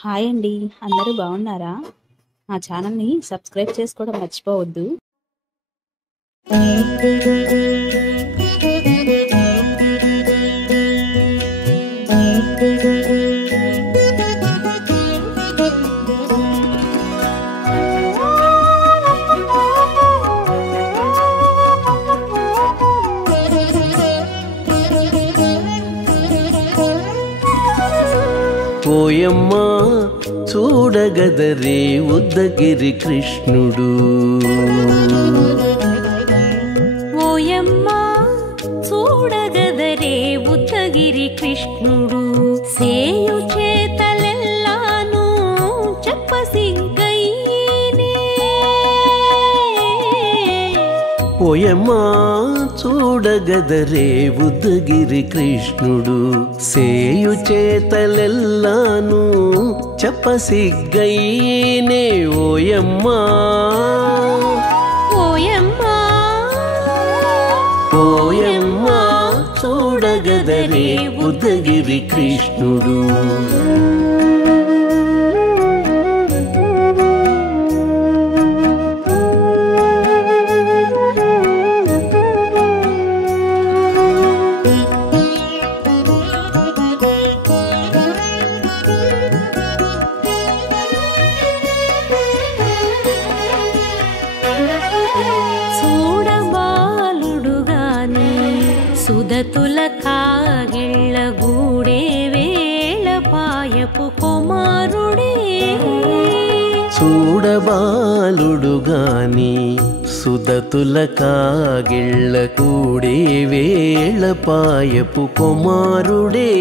Hi అండి. అందరూ బాగున్నారా? మా ఛానల్‌ని సబ్స్క్రైబ్ చేసుకోవడం మర్చిపోవద్దు. ఓయమ్మా చూడగదరే ఉద్దగిరి కృష్ణుడు. ఓయమ్మా చూడగదరే ఉద్దగిరి కృష్ణుడు. సేయు చేతలెల్లాను చెప్పసిగ్గైనే. ఓయమ్మా చూడగదరే ఉద్దగిరి కృష్ణుడు. సేయు చేతలెల్లాను చెప్పసిగ్గైనే. ఓయమ్మా ఓయమ్మా ఓయమ్మా చూడగదరే ఉద్దగిరి కృష్ణుడు. చూడబాలుడుగాని సుదతుల కాగిళ్ళ గూడే వేళ పాయపు కుమారుడే. చూడబాలుడుగాని సుదతుల కాగిళ్ళ కూడే వేళ పాయపు కుమారుడే.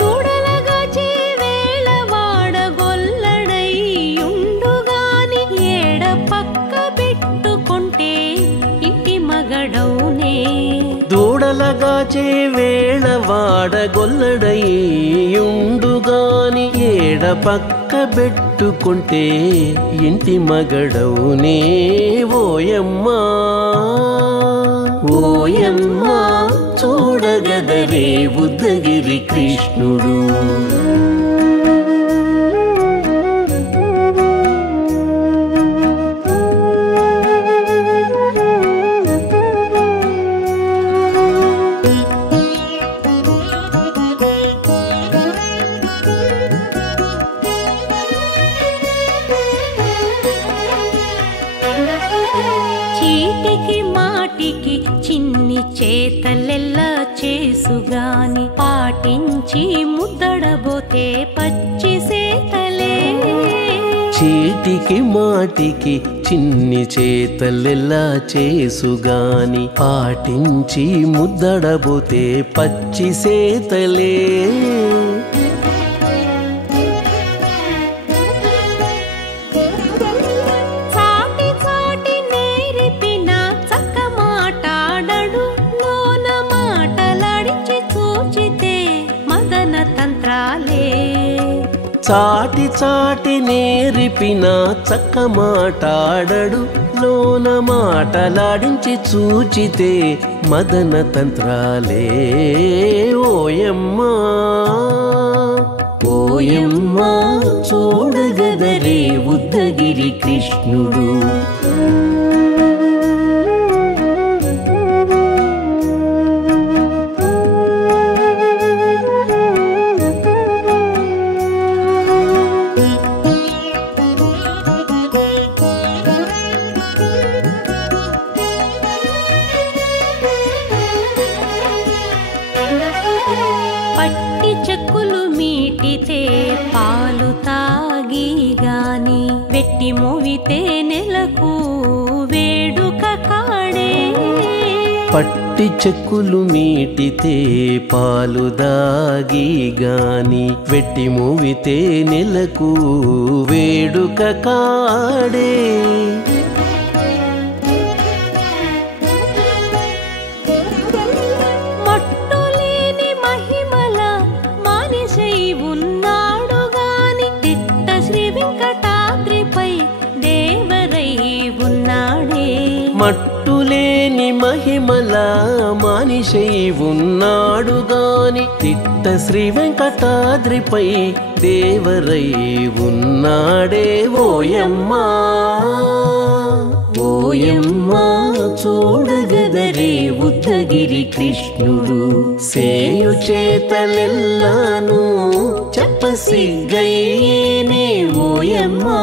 దూడలగాచే వేళ వాడగొల్లడైయుండుగాని ఏడ పక్క పెట్టుకుంటే ఇంటి మగడౌనే. దూడలగాచే వేళ వాడగొల్లడయ్యుండుగాని ఏడ పక్క పెట్టుకుంటే ఇంటి మగడవునే. ఓయమ్మా ఓయమ్మా చూడగదరే ఉద్దగిరి కృష్ణుడు. చీటికి మాటికి చిన్ని చేతలెల్లా చేసుగాని పాటించి ముద్దడబోతే పచ్చి సేతలే. చీటికి మాటికి చిన్ని చేతలెల్లా చేసుగాని పాటించి ముద్దడబోతే పచ్చి సేతలే. చాటి చాటి నేర్పిన చక్క మాటాడడు లోన మాటలాడించి చూచితే మదన తంత్రాలే. చాటి చాటి నేర్పిన చక్క మాటాడడు లోన మాటలాడించి చూచితే మదన తంత్రాలే. ఓయమ్మా ఓయమ్మా చూడగదరే ఉద్దగిరి కృష్ణుడు. పట్టి చెక్కులు మీటితే పాలు తాగి గాని వెట్టి మోవితే నెలకు వేడుక కాడే. పట్టి చెక్కులు మీటితే పాలు దాగి గాని వెట్టి మూవితే నెలకు వేడుక కాడే. మట్టులేని మహిమల మానిసై ఉన్నాడు గాని తిట్ట శ్రీ వెంకటాద్రిపై దేవరై ఉన్నాడే. మట్టులేని మహిమల మానిషై ఉన్నాడు గాని తిట్ట శ్రీ వెంకటాద్రిపై దేవరై ఉన్నాడే ఓయమ్మా ఓయమ్మా చూడగదరే ఉద్దగిరి కృష్ణుడు సేయు చేతలెల్లాను చెప్పసిగ్గయ్యేనే ఓయమ్మా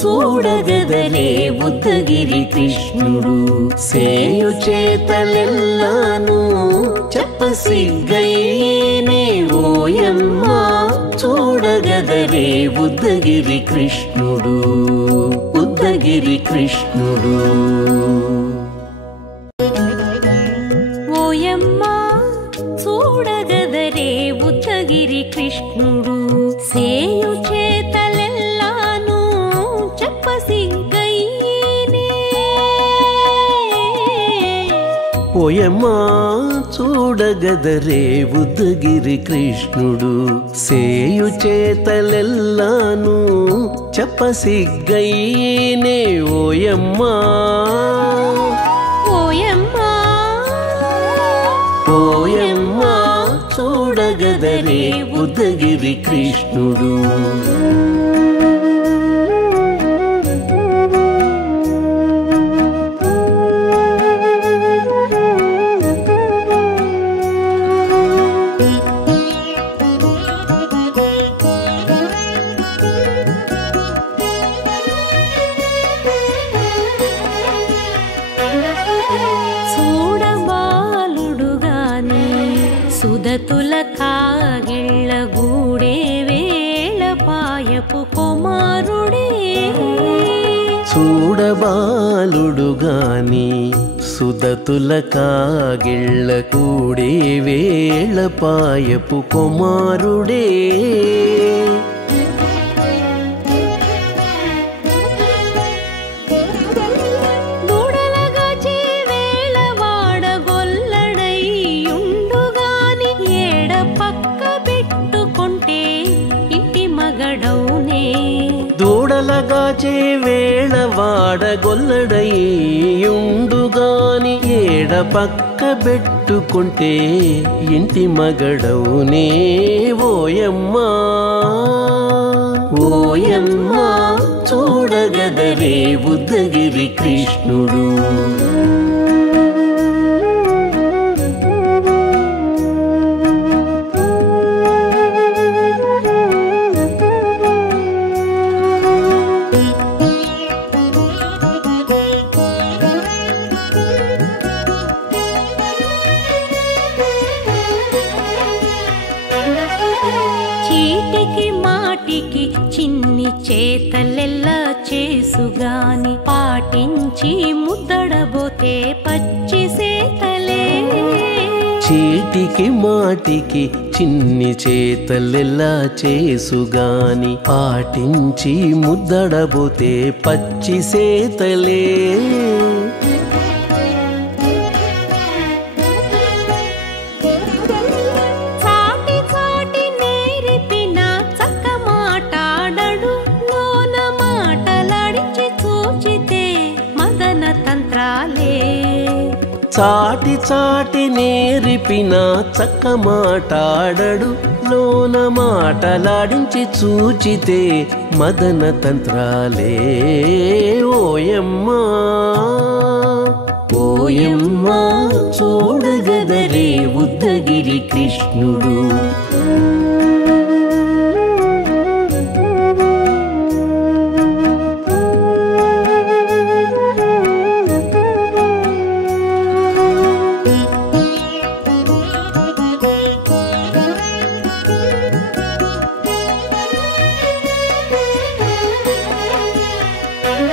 చూడగదరే ఉద్దగిరి కృష్ణుడు సేయు చేతలెల్లాను చెప్పసిగ్గయ్యేనే ఓయమ్మా చూడగదరే ఉద్దగిరి కృష్ణుడు ఉద్దగిరి కృష్ణుడు ఓయమ్మా చూడగదరే ఉద్దగిరి కృష్ణుడు సేయు చేతలెల్లాను చెప్పసిగ్గయ్యేనే ఓయమ్మా చూడగదరే ఉద్దగిరి కృష్ణుడు సేయు చేతలెల్లాను చెప్పసిగ్గయ్యేనే ఓయమ్మా ఓయమ్మా ఓయమ్మా చూడగదరే ఉద్దగిరి కృష్ణుడు సుదతుల కాగిళ్ళ గూడే వేళ పాయపు కుమారుడే చూడబాలుడు గాని సుదతుల కాగిళ్ళ కూడే వేళ పాయపు కుమారుడే దూడలగాచే వేళ వాడగొల్లడయ్యుండుగాని ఏడ పక్క పెట్టుకుంటే ఇంటి మగడవునే ఓయమ్మా ఓయమ్మా చూడగదరే ఉద్దగిరి కృష్ణుడు చీటికి మాటికి చిన్ని చేతలెల్లా చేసుగాని పాటించి ముద్దడబోతే పచ్చి సేతలే చీటికి మాటికి చిన్ని చేతలెల్లా చేసుగాని పాటించి ముద్దడబోతే పచ్చి సేతలే చాటి చాటి నేర్పిన చక్క మాటాడడు లోన మాటలాడించి చూచితే మదన తంత్రాలే ఓయమ్మా ఓయమ్మా చూడగదరే ఉద్దగిరి కృష్ణుడు